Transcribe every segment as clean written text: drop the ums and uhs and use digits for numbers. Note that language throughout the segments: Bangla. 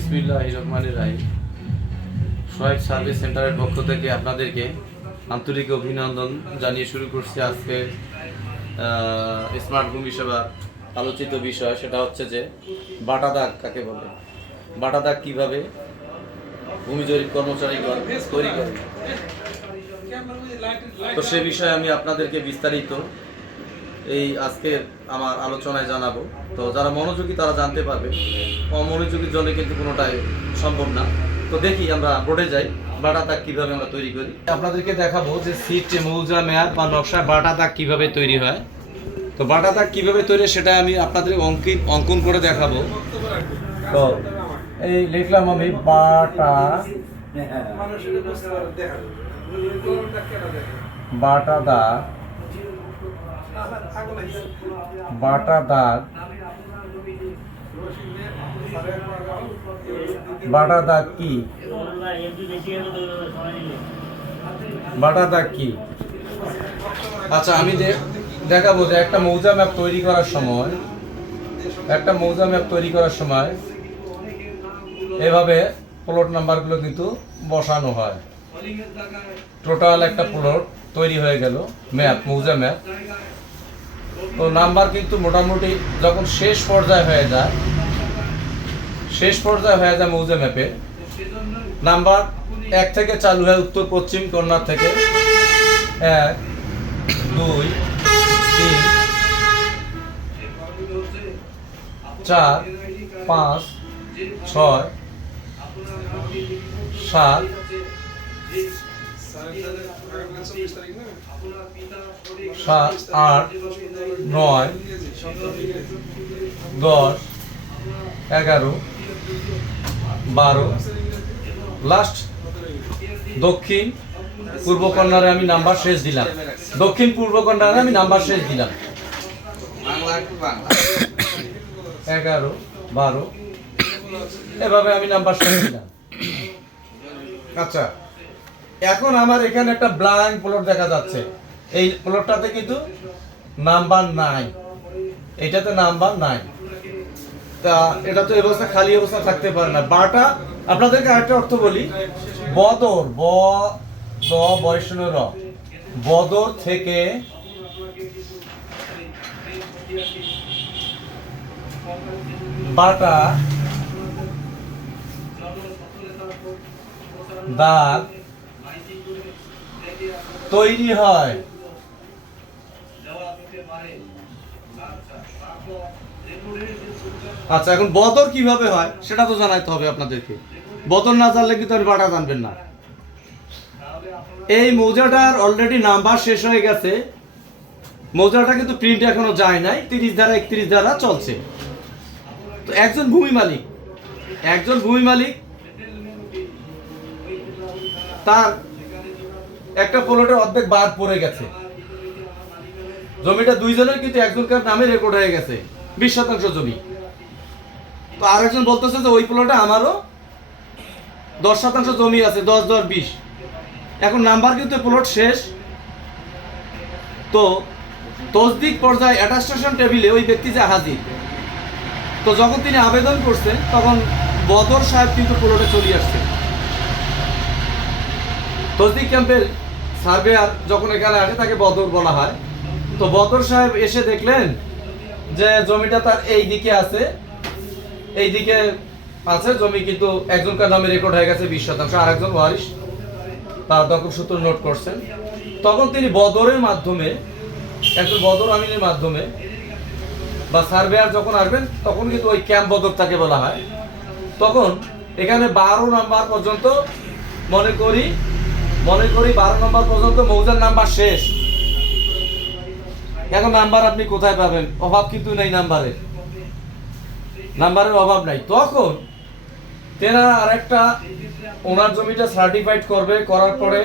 বিসমিল্লাহির রহমানির রহিম। সোহাগ সার্ভিস সেন্টারের পক্ষ থেকে আপনাদেরকে আন্তরিক অভিনন্দন জানিয়ে শুরু করছি আজকে স্মার্ট ভূমি সেবার আলোচিত বিষয়, সেটা হচ্ছে যে বাটা দাগ কাকে বলে, বাটা দাগ কীভাবে ভূমি জরিপ কর্মচারীগণ তৈরি করে। তো সে বিষয়ে আমি আপনাদেরকে বিস্তারিত এই আজকের আমার আলোচনায় জানাবো। তো যারা মনোযোগী তারা জানতে পারবে, অমনোযোগীর জন্য কিন্তু কোনোটাই সম্ভব না। তো দেখি আমরা বোর্ডে যাই, বাটা দাগ কীভাবে আমরা তৈরি করি। আপনাদেরকে দেখাবো যে সিট মৌজা মেয়াদ বা নকশায় বাটা দাগ কীভাবে তৈরি হয়। তো বাটা দাগ কীভাবে তৈরি সেটা আমি আপনাদের অঙ্কন করে দেখাবো। তো এই লিখলাম আমি বাটা বাটা দাগ, বাটা দাগ, বাটা দাগ কি, বাটা দাগ কি। আচ্ছা, আমি দেখাবো যে একটা মৌজা ম্যাপ তৈরি করার সময়, একটা মৌজা ম্যাপ তৈরি করার সময় এভাবে প্লট নাম্বারগুলো কিন্তু বসানো হয়। টোটাল একটা প্লট তৈরি হয়ে গেল, ম্যাপ, মৌজা ম্যাপ। তো নাম্বার কিন্তু মোটামুটি যখন শেষ পর্যায়ে হয়ে যায়, শেষ পর্যায়ে হয়ে যায় মৌজা ম্যাপে, নাম্বার 1 থেকে চালু হয় উত্তর পশ্চিম কর্নার থেকে 1 2 3 4 5 6 7 7 8 9 10 11 12, লাস্ট দক্ষিণ পূর্ব কর্নারে আমি নাম্বার শেষ দিলাম, দক্ষিণ পূর্ব কর্নারে আমি নাম্বার শেষ দিলাম 11 12, এভাবে আমি নাম্বার শেষ দিলাম। আচ্ছা, এখন আমার এখানে একটা ব্ল্যাঙ্ক প্লট দেখা যাচ্ছে, এই প্লটটাতে কিন্তু নাম্বার নাই, এটাতে নাম্বার নাই। তা এটা তো অবস্থা খালি অবস্থা থাকতে পারে না। বাটা, আপনাদেরকে আরেকটা অর্থ বলি, বদর, বৈষ্ণব, বদর থেকে বাটা দাগ তৈরি হয়। আচ্ছা, এখন বদর কিভাবে হয় সেটা তো জানাইতে হবে আপনাদেরকে। বদর না জানলে কিন্তু আর বাটা জানবেন না। এই মৌজাটার অলরেডি নাম্বার শেষ হয়ে গেছে, মৌজাটা কিন্তু প্রিন্ট এখনো যায় নাই, 30 ধারা 31 ধারা চলছে। তো একজন ভূমি মালিক তার একটা প্লটের অর্ধেক বাদ পড়ে গেছে, জমিটা দুইজনের কিন্তু একজনকার নামে রেকর্ড হয়ে গেছে 20% জমি। তো আরেকজন বলতেছে যে ওই প্লটে আমারও 10% জমি আছে, 10 10 20। এখন নাম্বার কিন্তু প্লট শেষ। তো তসদিক পর্যায়ে অ্যাটাস্টেশন টেবিলে ওই ব্যক্তি যে হাজির, তো যখন তিনি আবেদন করছেন তখন বদর সাহেব কিন্তু প্লটে চলে আসছে। তসদিক ক্যাম্পের সার্ভেয়ার যখন এখানে আসে তাকে বদর বলা হয়। তো বদর সাহেব এসে দেখলেন যে জমিটা তার এই দিকে আছে, এই দিকে আছে জমি, কিন্তু একজনকার নামে রেকর্ড হয়ে গেছে 20%, আর একজন ওয়ারিশ তার দখল সূত্র নোট করছেন। তখন তিনি বদরের মাধ্যমে, একজন বদর আমিনের মাধ্যমে বা সার্ভেয়ার যখন আসবেন তখন কিন্তু ওই ক্যাম্প বদর তাকে বলা হয়। তখন এখানে 12 নাম্বার পর্যন্ত মনে করি 12 নাম্বার পর্যন্ত মৌজার নাম্বার শেষ। এখন নাম্বার আপনি কোথায় পাবেন? অভাব কিন্তু নাই, নাম্বারের অভাব নাই। তখন তেনা আরেকটা ওনার জমিটা সার্টিফাইড করবে, করার পরে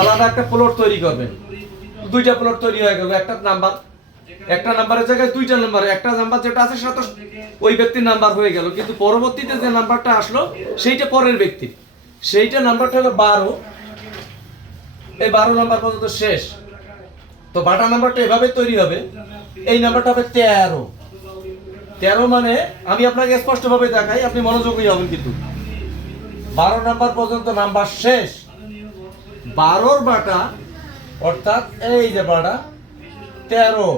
আলাদা একটা প্লট তৈরি করবেন। 2টা প্লট তৈরি হয়ে গেল, একটা নাম্বারের জায়গায় 2টা নাম্বার, একটা নাম্বার যেটা আছে সেটা তো ওই ব্যক্তির নাম্বার হয়ে গেল, কিন্তু পরবর্তীতে যে নাম্বারটা আসলো সেইটা পরের ব্যক্তির, সেইটা নাম্বারটা হলো 12। এই 12 নাম্বার পর্যন্ত শেষ। তো বাটা নাম্বারটা এভাবে তৈরি হবে, এই নাম্বারটা হবে 13। 13 মানে আমি আপনাকে স্পষ্টভাবে দেখাই, আপনি মনোযোগী হবেন কিন্তু 12 নাম্বার পর্যন্ত নাম্বার শেষ। 12 বাটা অর্থাৎ এই যে বাটা 13।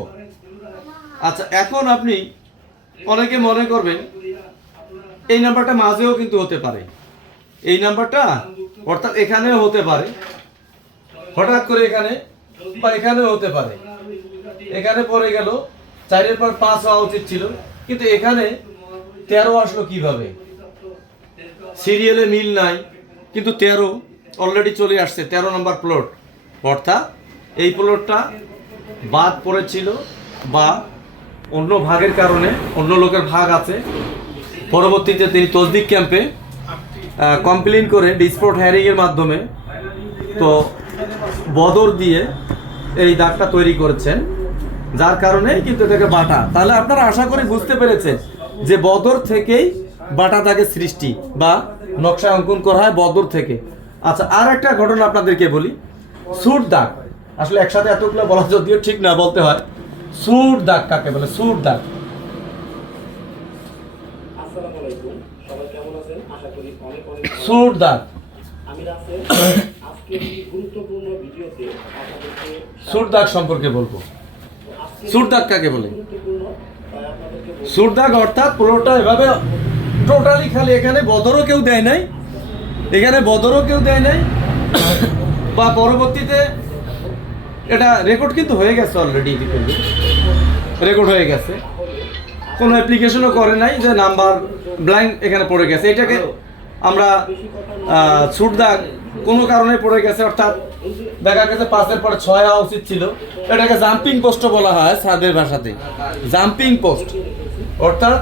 আচ্ছা, এখন আপনি অনেকে মনে করবেন এই নাম্বারটা মাঝেও কিন্তু হতে পারে, এই নাম্বারটা অর্থাৎ এখানেও হতে পারে, হঠাৎ করে এখানে বা এখানেও হতে পারে। এখানে পড়ে গেল 4-এর পর 5 হওয়া উচিত ছিল, কিন্তু এখানে 13 আসলো কিভাবে? সিরিয়ালে মিল নাই, কিন্তু 13 অলরেডি চলে আসছে, 13 নম্বর প্লট। অর্থাৎ এই প্লটটা বাদ পড়েছিল বা অন্য ভাগের কারণে অন্য লোকের ভাগ আছে, পরবর্তীতে তিনি তসদিক ক্যাম্পে কমপ্লেন করে ডিসপোর্ট হ্যারিংয়ের মাধ্যমে তো বদর দিয়ে এই দাগটা তৈরি করেছেন, যার কারণে কিন্তু এটাকে বাটা। তাহলে আপনারা আশা করি বুঝতে পেরেছেন যে বদর থেকেই বাটা দাগের সৃষ্টি বা নকশা অঙ্কন করা হয় বদর থেকে। আচ্ছা, আর একটা ঘটনা আপনাদেরকে বলি। সুট দাগ, আসলে একসাথে এতগুলো বলা যদিও ঠিক না, বলতে হয় সুট দাগ কাকে বলে? সুট দাগ। সুট দাগ, সুট দাগ সম্পর্কে বলবো। সুট দাগ কাকে বলে? সুট দাগ অর্থাৎ পুরোটা এভাবে টোটালি খালি, এখানে বদরও কেউ দেয় নাই, এখানে বদরও কেউ দেয় নাই, বা পরবর্তীতে এটা রেকর্ড কিন্তু হয়ে গেছে, অলরেডি রেকর্ড হয়ে গেছে, কোনো অ্যাপ্লিকেশনও করে নাই যে নাম্বার ব্ল্যাঙ্ক এখানে পড়ে গেছে। এটাকে আমরা সুট দাগ কোনো কারণে পড়ে গেছে, অর্থাৎ দেখা গেছে 5-এর পরে 6 হওয়া উচিত ছিল, এটাকে জাম্পিং পোস্ট বলা হয় সার্ভের ভাষাতে। জাম্পিং পোস্ট অর্থাৎ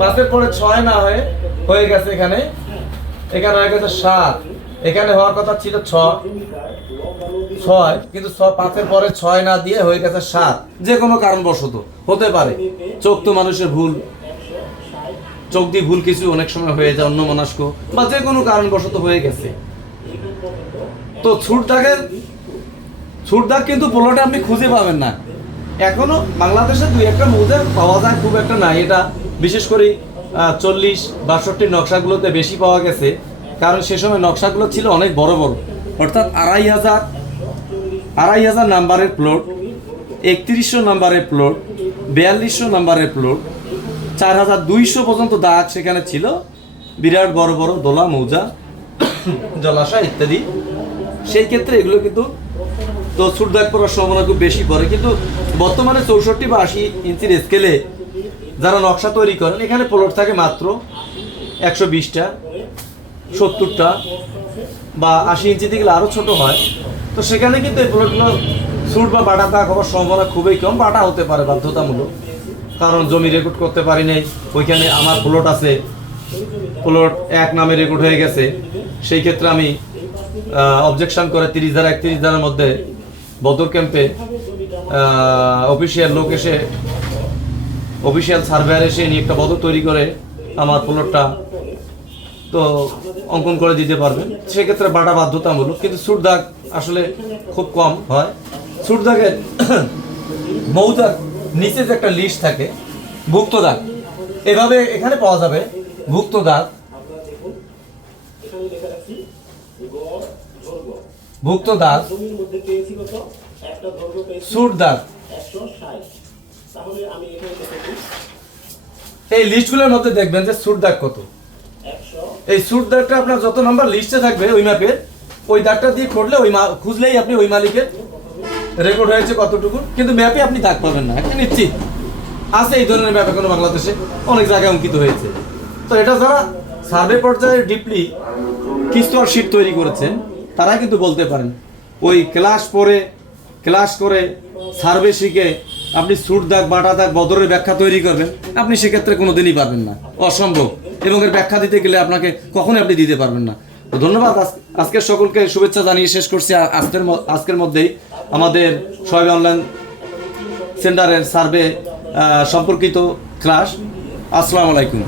5-এর পরে 6 না হয়ে গেছে, এখানে হয়ে গেছে 7, এখানে হওয়ার কথা ছিল 6, কিন্তু 5-এর পরে 6 না দিয়ে হয়ে গেছে 7, যে কোনো কারণবশত হতে পারে। চোখ তো মানুষের ভুল, চোখ দিয়ে ভুল কিছু অনেক সময় হয়ে যায়, অন্যমনস্ক বা যে কোনো কারণবশত হয়ে গেছে। তো ছুট দাগ কিন্তু পোলোটা আপনি খুঁজে পাবেন না। এখনো বাংলাদেশে 2-একটা মৌজা পাওয়া যায়, খুব একটা নাই। এটা বিশেষ করে 40-62 নকশাগুলোতে বেশি পাওয়া গেছে, কারণ সে সময় নকশাগুলো ছিল অনেক বড় বড়, অর্থাৎ 2500 নাম্বারের প্লট, 3100 নাম্বারের প্লট, 4200 নাম্বারের প্লট, 4200 পর্যন্ত দাগ সেখানে ছিল। বিরাট বড় বড় দোলা, মৌজা, জলাশয় ইত্যাদি। সেই ক্ষেত্রে এগুলো কিন্তু তো ছুট দাগ পড়ার সম্ভাবনা খুব বেশি পড়ে। কিন্তু বর্তমানে 64 বা 80 ইঞ্চির স্কেলে যারা নকশা তৈরি করেন, এখানে প্লট থাকে মাত্র 120টা, 70টা বা 80 ইঞ্চি থেকে আরও ছোট হয়। তো সেখানে কিন্তু এই প্লটগুলো ছুট বা বাটা দাগ হওয়ার সম্ভাবনা খুবই কম। বাটা হতে পারে বাধ্যতামূলক, কারণ জমি রেকর্ড করতে পারি নাই, ওইখানে আমার প্লট আছে, প্লট 1 নামে রেকর্ড হয়ে গেছে। সেই ক্ষেত্রে আমি অবজেকশন করে 30 ধারা 31 ধারার মধ্যে বদর ক্যাম্পে অফিসিয়াল লোক এসে, অফিসিয়াল সার্ভেয়ার এসে নিয়ে একটা বদর তৈরি করে আমার প্লটটা তো অঙ্কন করে দিতে পারবেন। সেক্ষেত্রে বাটা বাধ্যতামূলক, কিন্তু সুট দাগ আসলে খুব কম হয়। সুট দাগের মৌদাগ নিচে যে একটা লিস্ট থাকে, ভুক্ত দাগ, এভাবে এখানে পাওয়া যাবে ভুক্ত দাগ, ভুক্ত দাগ, সুট দাগ। এই লিস্টগুলোর মধ্যে দেখবেন যে সুট দাগ কত। এই সুট দাগটা আপনার যত নাম্বার লিস্টে থাকবে ওই ম্যাপের, ওই দাগটা দিয়ে খুঁজলে খুঁজলেই আপনি ওই মালিকের রেকর্ড হয়েছে কতটুকু। কিন্তু ম্যাপে আপনি দাগ পাবেন না, একটা নিশ্চিত আছে এই ধরনের ম্যাপ এখনো বাংলাদেশে অনেক জায়গায় অঙ্কিত হয়েছে। তো এটা যারা সার্ভে পর্যায়ে ডিপলি কিস্তুয়ার শিট তৈরি করেছেন, তারা কিন্তু বলতে পারেন। ওই ক্লাস করে সার্ভে শিখে আপনি সুট দাগ, বাটা দাগ, বদরের ব্যাখ্যা তৈরি করবেন, আপনি সেক্ষেত্রে কোনোদিনই পারবেন না, অসম্ভব। এবং এর ব্যাখ্যা দিতে গেলে আপনাকে কখনোই আপনি দিতে পারবেন না। তো ধন্যবাদ, আজকের সকলকে শুভেচ্ছা জানিয়ে শেষ করছি আজকের মধ্যেই আমাদের সোহাইব অনলাইন সেন্টারের সার্ভে সম্পর্কিত ক্লাস। আসসালামু আলাইকুম।